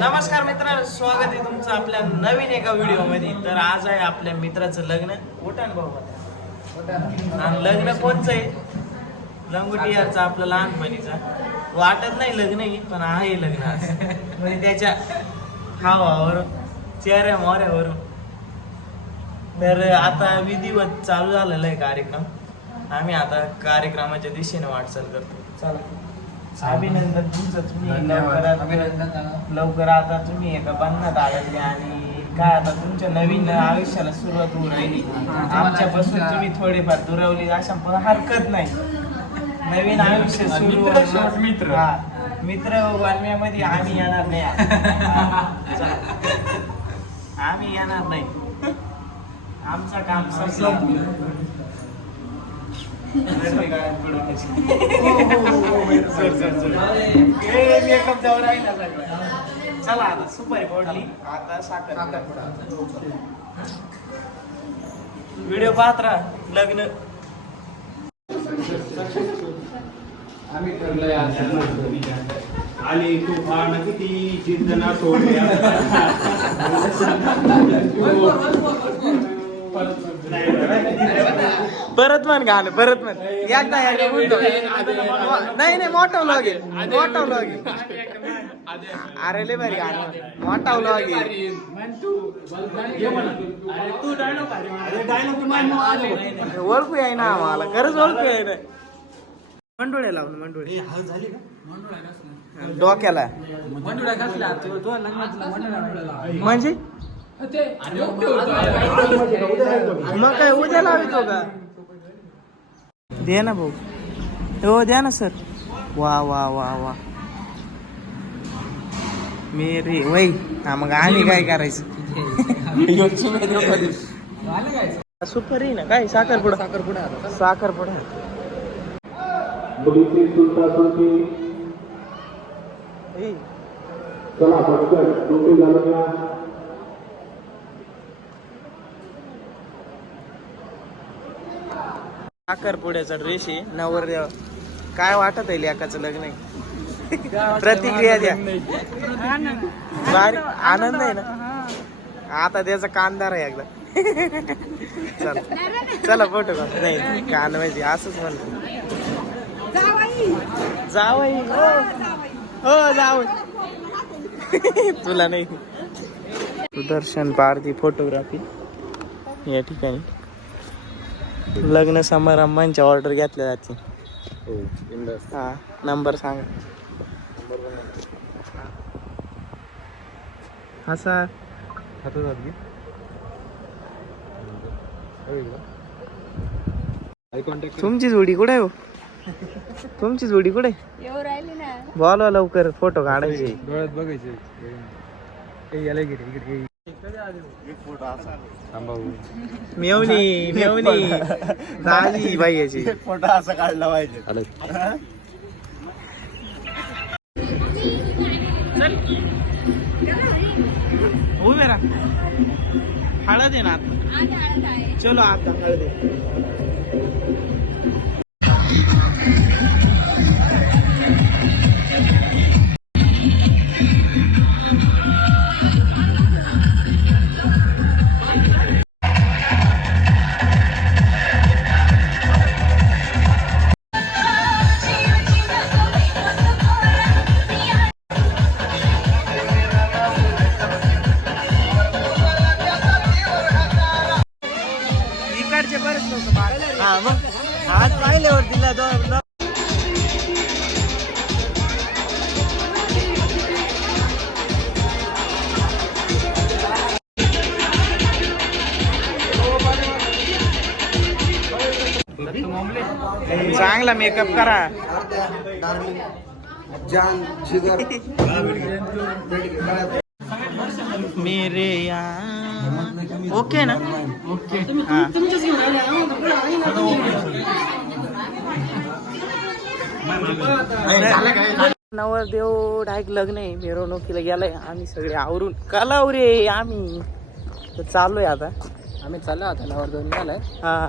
नमस्कार मित्र स्वागत आहे तुमचं आपल्या नवीन एका व्हिडिओमध्ये तर आज आहे आपल्या मित्राचं लग्न. उठान भाऊ आणि लग्न कोणचं आहे? लंगुटियाचा आपलं लहानपणीचा. वाटत नाही लग्न आहे पण आहे लग्न आज. म्हणजे त्याच्या हावावर चेहऱ्या मोऱ्यावर तर आता विधिवत चालू झालेला आहे कार्यक्रम. आम्ही आता कार्यक्रमाच्या दिशेने वाटचाल करतो. चला अभिनंदन तुमचं तुम्ही लवकरात लवकर आता तुम्ही एका बंधनात आलेले आणि काय आता तुमच्या नवीन आयुष्याला सुरुवात होऊ राहिली. आमच्यापासून तुम्ही थोडेफार दुरावली अशा पण हरकत नाही. नवीन आयुष्य सुरू मित्र मित्र. हा. मित्र वाल्म्यामध्ये आम्ही येणार नाही. आम्ही येणार नाही. आमचं काम संपलं. मेकअप जवळ राहिला चला आता सुपारी फोडली आता साखर व्हिडिओ पाहत राहा लग्न आम्ही ठरलंय आणि तू फार किती चिंतना सोडल्या परत म्हण गाणं परत म्हण एकदा एकदा म्हणतो. नाही नाही मोठा व्लॉग आहे. मोठा व्लॉग आहे. अरे लय भारी गाणं. मोठा व्लॉग आहे. ओळखू आहे ना आम्हाला. खरंच ओळखू आहे ना मंडोळे. लावून मंडोळे डोक्याला. म्हणजे? मग काय उद्या लावितो का? द्या ना भाऊ. हो द्या ना सर. वा वा वा वा. मी रे वै हा मग आम्ही काय करायचं? सुपारी ना काय? साखरपुडा साखरपुडा साखरपुडा चला पटकन डोके घालून या साखरपुड्याचा ड्रेस आहे. नवर काय वाटत आहे लेकाचं लग्न? आहे प्रतिक्रिया द्या. भारी आनंद. आहे ना? आता त्याचा कांदार आहे एकदा. चला. चला फोटो का नाही कान माहिती असंच म्हणतो. जावई. हो हो. जावई. तुला नाही. सुदर्शन पारधी फोटोग्राफी या ठिकाणी. लग्न समारंभांच्या ऑर्डर घेतल्या जाते हा नंबर सांगा. असा तुमची जोडी कुठे आहे हो? तुमची जोडी कुठे आहे? येऊ राहिली ना. बोलवा लवकर फोटो काढायचे. डोळ्यात बघायचे. याला इकडे इकडे मेवणी मेवणी झाली बाई याची. फोटो असा काढला पाहिजे. राहा. हळद आहे ना आता. चलो आता हळद मग आज पाहिल्यावर दिला दोन चांगला मेकअप करा. मेरे यहाँ ओके ना? हा. नवरदेव डायरेक्ट लग्न आहे मिरवणुकीला गेलाय आम्ही सगळे आवरून. कलावरे आम्ही. तर चाललोय आता. आम्ही चाललो आता नवरदेव निघालाय. हा.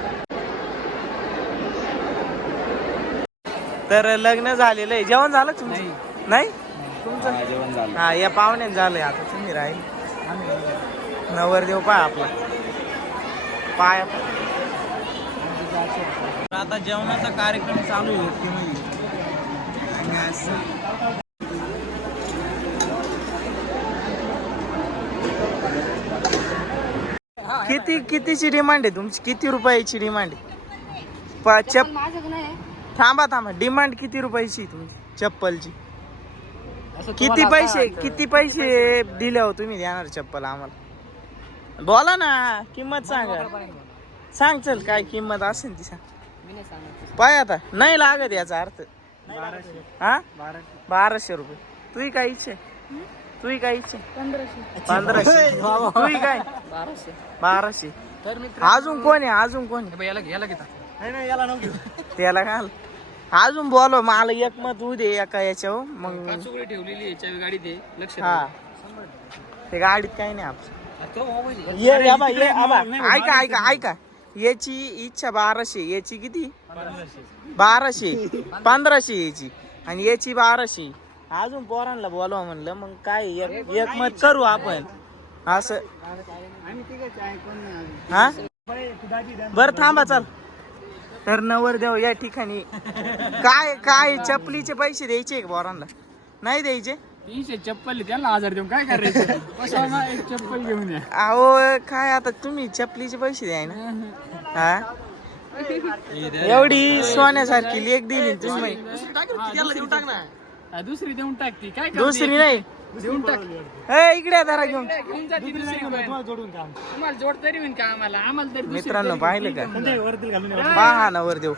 तर लग्न झालेलं आहे. जेवण झालं तुमचं? नाही. तुमचं? जेवण झालं. हा या पाहुण्यात झालंय. आता तुम्ही राहील. नवरदेव पाय आपला. पाय आता जेवणाचा कार्यक्रम चालू आहे. असं. किती कितीची डिमांड आहे तुमची? किती रुपयाची डिमांड आहे? पा- चप थांबा थांबा. डिमांड किती रुपयाची आहे तुमची? चप्पलची. किती पैसे किती पैसे दिले हो तुम्ही? देणार चप्पल आम्हाला. बोला ना किंमत सांगा. सांग चल काय किंमत असेल ती सांग. पाय आता. नाही लागत याचा अर्थ. हा? बाराशे. रुपये. तुही काय इच्छा आहे? तुही काय इच्छा? पंधराशे. तुही काय? बाराशे. तर मित्र अजून कोण आहे? अजून कोण आहे? याला याला घेता. त्याला घाल. अजून बोलो मला एक मत होऊ दे एका याच्यावर. मग काचुकडी ठेवलेली आहे चावी गाडी दे लक्ष हा. ते गाडीत काही नाही आपलं. ये ये आबा. ऐका ऐका ऐका. याची इच्छा बाराशे याची किती? बाराशे. पंधराशे याची. आणि याची बाराशे. अजून पोरांना बोलवा म्हणलं मग काय एक एक मत करू आपण. असं. हा. बर थांबा चल. तर नवरदेव या ठिकाणी काय काय चपलीचे पैसे द्यायचे का पोरांना? नाही द्यायचे? तीनशे चप्पल आहे, त्यांना हजार देऊन काय करायचं? कशाला एक चप्पल घेऊन या. अहो काय आता तुम्ही चपलीचे पैसे द्याय ना? हा? एवढी सोन्यासारखी लेख दिली तुम्ही. त्याला टाक ना दुसरी देऊन टाक ती काय करते? दुसरी नाही. देऊन टाक. ए इकडे धरा घेऊन. दुसरी पण. तुम्हाला जोड तरी होईन का आम्हाला? आम्हाला तरी दुसरी मित्रांनो तरी पाहिलं का. पहा नवरदेव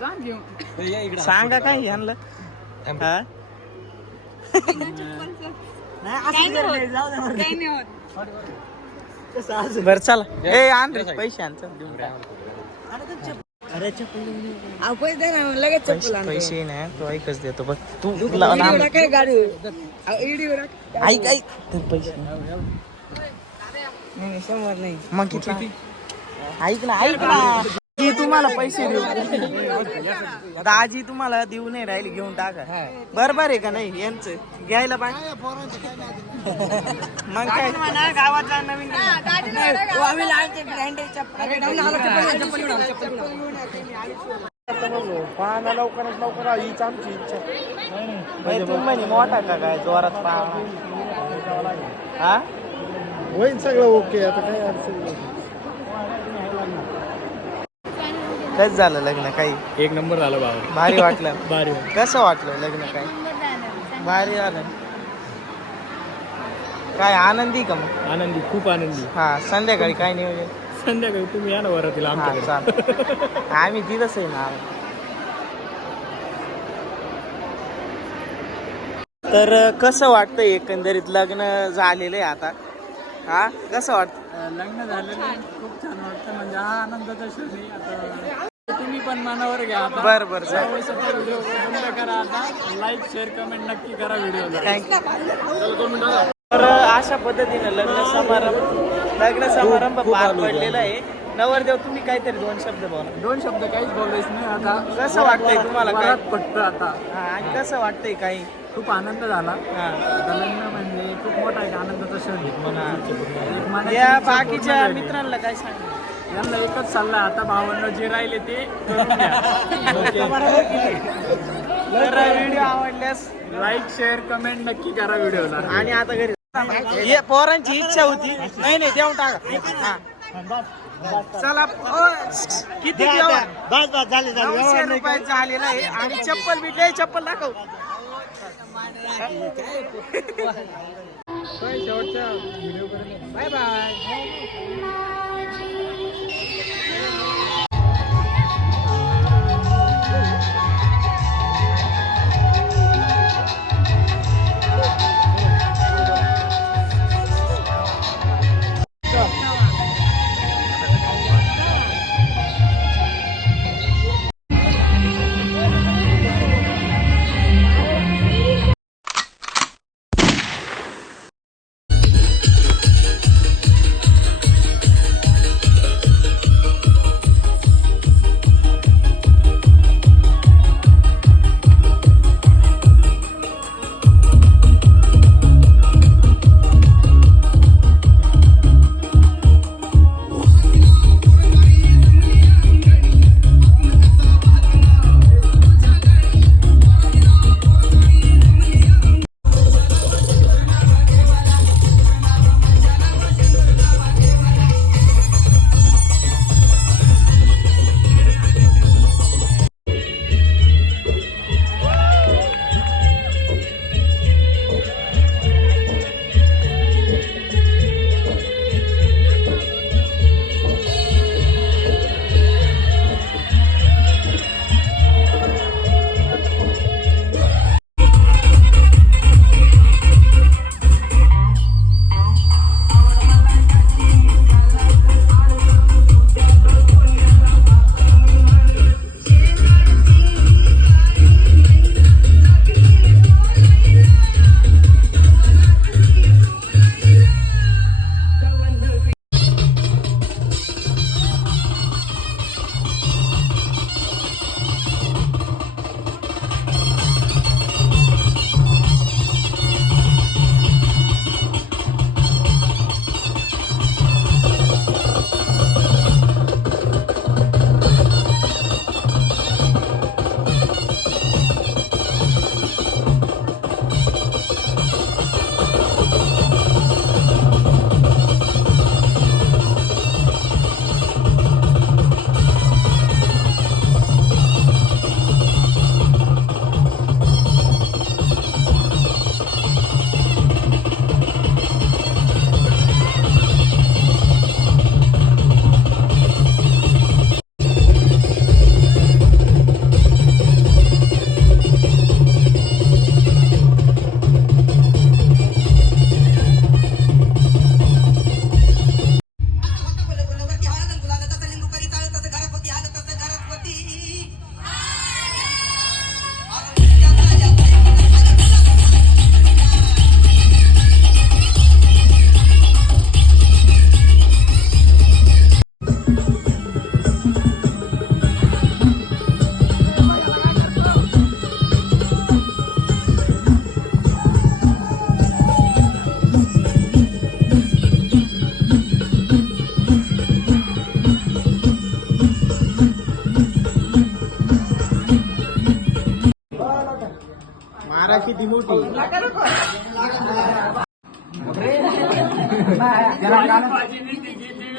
जा घेऊन. सांगा काय यांना हा? बर चला. ए आण रे पैसे आण चल. देऊन टाक. पैसे पैसे नाही तो ऐकच देतो. बघ तू ला- लांब. ऐक ऐक. तर पैसे मग किती? ऐक ना ऐक ना. तुम्हाला पैसे देऊ. दाजी तुम्हाला देऊ नाही राहिले घेऊन टाका. बरोबर आहे का नाही? यांचं. घ्यायला पाहिजे. मग काय? गावातला नवीन पाहणं लवकरात लवकर हीच आमची इच्छा म्हणजे तुम्ही म्हणे मोठा का काय जोरात पाहणं हा होईल सगळं ओके आता काय अडचण. कसं झालं लग्न काही? एक नंबर झालं बाबा भारी वाटलं. भारी कसं वाटलं लग्न काय भारी झालं. काय आनंदी का मग? आनंदी खूप आनंदी. हा संध्याकाळी काय नियोजन? संध्याकाळी तुम्ही या ना वरातीला हा आमच्याकडे. चाल आम्ही तिथंच आहे ना. तर कसं वाटतं एकंदरीत लग्न झालेलं आहे आता? हा कसं वाटतं? लग्न झालेलं आहे. खूप छान वाटतं. म्हणजे हा आनंदाचा क्षण आहे. आता तुम्ही पण मनावर घ्या आता. बर बर सर व्हिडिओ बंद करा आता. लाईक शेअर कमेंट नक्की करा व्हिडिओला थँक्यू तर अशा पद्धतीने लग्न समारंभ लग्न समारंभ पार पडलेला आहे. नवरदेव तुम्ही काहीतरी दोन शब्द बोला. दोन शब्द काहीच बोलायचं नाही. आता कसं वाटतंय तुम्हाला काय? फक्त आता. हा आणि कसं वाटतंय काही? खूप आनंद झाला. हा. आता लग्न म्हणजे खूप मोठा एक आनंदाचा क्षण आहे. एक मनाची या इच्छा बाकीच्या झाली. मित्रांना काय सांग? यांना एकच सल्ला आता भावांना जे राहिले ते करून तर व्हिडिओ आवडल्यास लाईक शेअर कमेंट नक्की करा व्हिडिओला. आणि आता घरी हे पोरांची इच्छा होती. नाही नाही देऊन टाका. हा. चला ओ, किती नऊशे रुपये झालेला आहे आणि चप्पल भेटले चप्पल दाखव. शेवटच्या व्हिडिओ बाय बाय.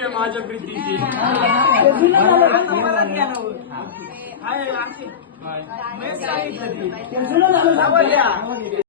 माझ्या प्रीतीची. सांगितलं.